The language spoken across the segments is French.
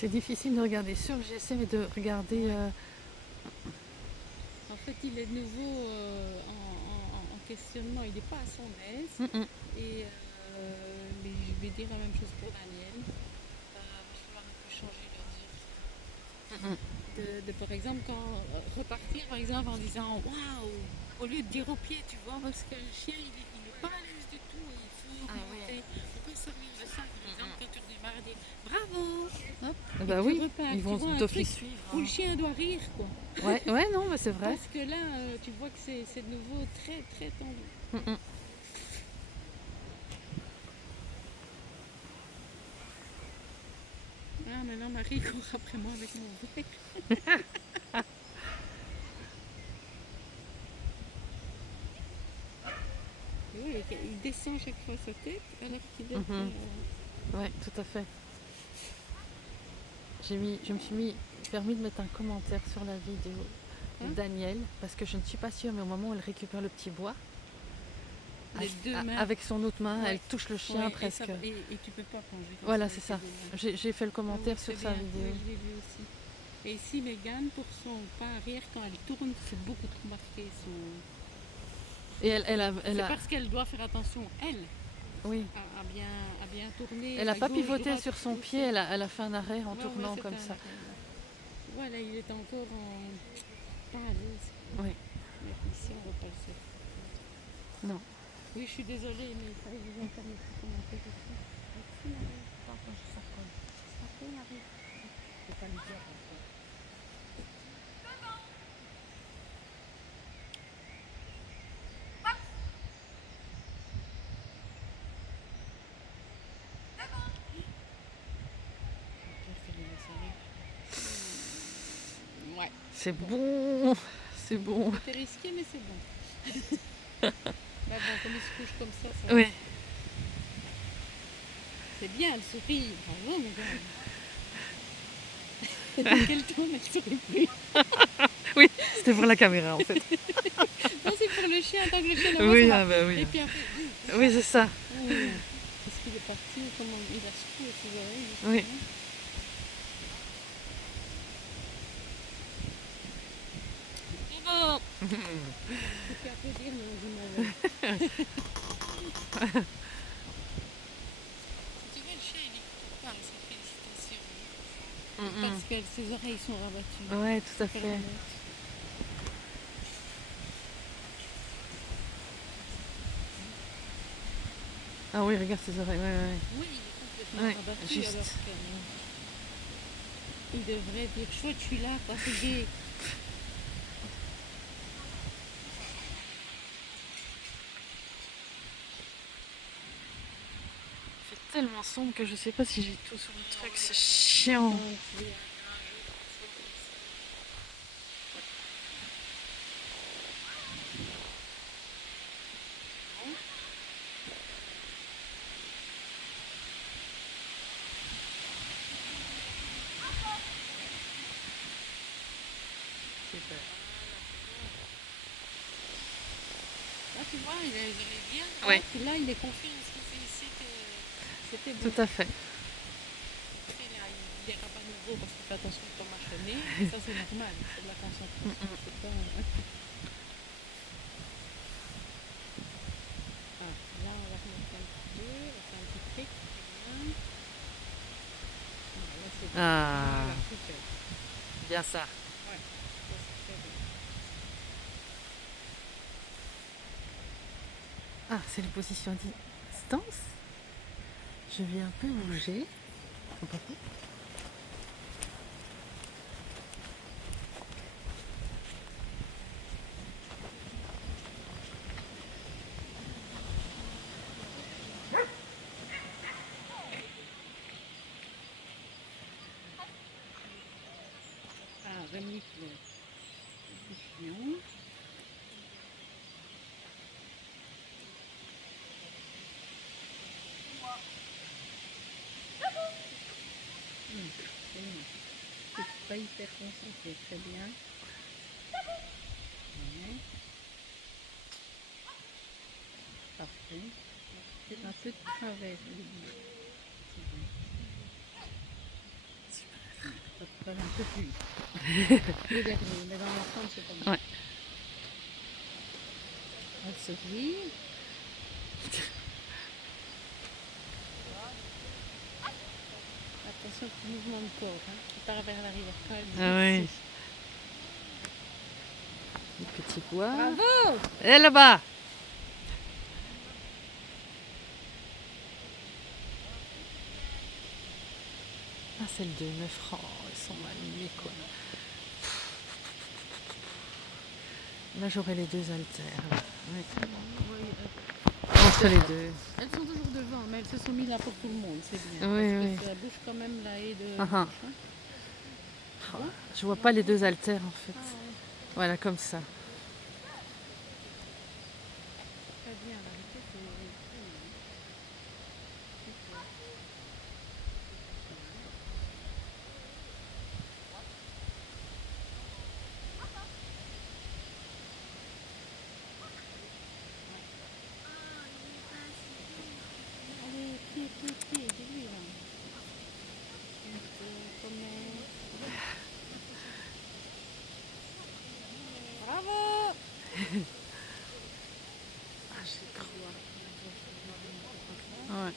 C'est difficile de regarder sur le GSM et de regarder. En fait, il est de nouveau en questionnement, il n'est pas à son aise. Mm, mm. Et, mais je vais dire la même chose pour Daniel. Il va falloir un peu changer leurs heures. Par exemple, repartir par exemple en disant waouh, au lieu de dire au pied, tu vois, parce que le chien il est pas à l'aise du tout, il faut remonter. On peut servir de ça, par exemple, quand tu redémarres, dire bravo, hop, et Bah tu oui, repars. ils Tu vont vois un truc d'office suivre. où le chien doit rire, quoi. Ouais, ouais, non, mais c'est vrai. Parce que là, tu vois que c'est de nouveau très très tendu. Mm, mm. Ah, maintenant Marie court après moi avec mon verre. Oui, il descend chaque fois sa tête alors qu'il devrait. Ouais, tout à fait. Je me suis permis de mettre un commentaire sur la vidéo de Hein Daniel parce que je ne suis pas sûre, mais au moment où elle récupère le petit bois, Les deux mains. avec son autre main, Ouais. elle touche le chien Ouais, presque. et tu peux pas plonger comme Voilà, ça c'est avec ça. tes deux mains. J'ai fait le Ah oui, commentaire sur c'est sa bien. vidéo. Oui, je l'ai vu aussi. Et ici, Megan, pour son pas arrière, quand elle tourne, c'est beaucoup trop marqué. Et elle C'est a, parce qu'elle doit faire attention, elle, oui, à bien tourner. elle n'a À pas gauche, pivoté droite, sur son aussi. pied, elle a fait un arrêt en Ouais, tournant c'était comme un ça. arrêt, là. Voilà, il est encore pas à l'aise. Oui, Mais ici, on ne va pas le faire. non. Oui, je suis désolée, mais il fallait que je vous en permette de commenter aussi. Merci Marie. Pardon, je s'accorde. Merci Marie. Je vais pas le dire encore. J'ai peur qu'elle me laisse aller. Ouais. C'est bon, c'est bon. C'était risqué, mais c'est bon. Bah bon, comme il se couche comme ça. Oui, C'est bien, elle sourit. Bravo, mon gars. Quel tourne, elle sourit plus. oui, c'était pour la caméra en fait. Non, c'est pour le chien, tant que le chien la voit, Oui, ça va. ah bah oui. Et puis après, Oui, c'est ça. qu'est-ce qu'il est parti, comment il a secoué ses oreilles, justement. Oui. Bravo. Je peux applaudir, mais on dit mauvais. Tu vois, le chien, il n'écoute pas ses félicitations. Parce que ses oreilles sont rabattues. Ouais, tout à Quelle fait. honte. Ah oui, regarde ses oreilles. Ouais, ouais. Oui, il est complètement Ouais, rabattu juste. alors que. Il devrait dire chouette, je suis là, quoi, c'est gay. Il fait tellement sombre que je sais pas si j'ai tout sur le truc. C'est chiant. Super. Là, tu vois, il a les oreilles bien. Oui. Et là, il est confiant à ce qu'il fait ici que c'était bon. Tout à fait. Après, là, il dérape à nouveau parce qu'il fait attention de ne pas mâchonner. Ça, c'est normal. C'est de la concentration. C'est pas. Ah, là, on va remonter un petit peu. On va faire un petit trick. Bien. Là, c'est bon. Ah, Voilà, super. bien ça. Ouais, ça, c'est très bien. Ah, c'est les positions distance. Je vais un peu bouger. Ah, Rémi, c'est chiant. C'est bon. Je suis pas hyper concentrée. Très bien. Ouais. Parfait. Peut-être un peu de travers au début. C'est bien. ça j'en peux plus. Le dernier, mais dans l'ensemble c'est pas mal. Ouais. Elle sourit. Attention au petit mouvement de corps, hein, qui part vers l'arrière quand elle dit Ah oui. si. Les petits pois. Bravo! Et là-bas. Ah, celles de 9 francs, elles sont magnifiques, quoi. Là, j'aurai les deux haltères. Ouais. Oui, Entre les deux. elles sont toujours devant, mais elles se sont mises là pour tout le monde, c'est bien. Oui, parce oui. que ça bouge quand même la haie de Ah, ah. bouche, hein. Oh, je vois pas les deux haltères, en fait. Ah ouais, Voilà, comme ça. très bien, la vérité c'est très bien. Super. Allez, pied, dis-lui là. Bravo! Ah, j'ai trop. Ouais.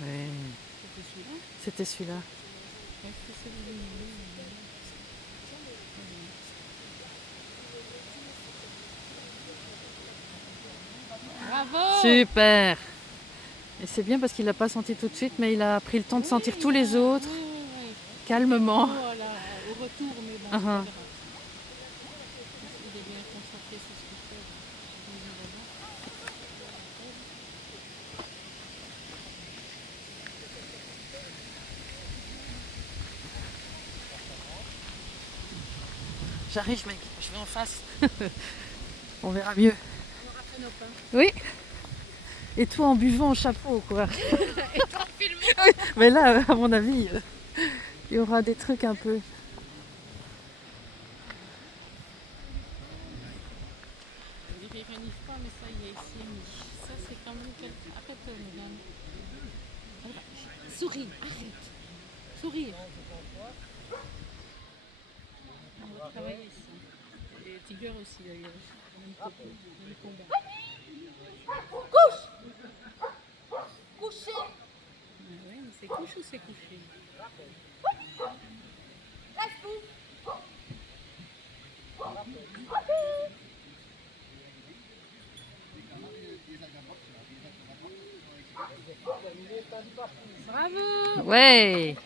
Ouais. C'était celui-là? C'était celui-là. Ouais, c'est celui-là. Bravo! Super. Et c'est bien parce qu'il l'a pas senti tout de suite, mais il a pris le temps de sentir tous les autres Oui, oui, oui. calmement. Voilà, au retour, mais bon, Ah, c'est pas ah. grave. Il est bien concentré sur ce qu'il fait. Donc, il va bien. J'arrive, mec. Je vais en face. On verra mieux. On aura fait nos pains. Oui. Et toi en buvant au chapeau, quoi. Et en filmant. Mais là, à mon avis, il y aura des trucs un peu. Il n'ironise pas, mais ça y est, il s'y est mis. Ça, c'est quand même quelque... Arrête, madame. Souris, arrête. Sourire. On va travailler ça. Et Tiger aussi, d'ailleurs. Même côté, même combat. Couché. Ah ouais, mais c'est couche ou c'est couché? Reste-vous. Bravo! Ouais.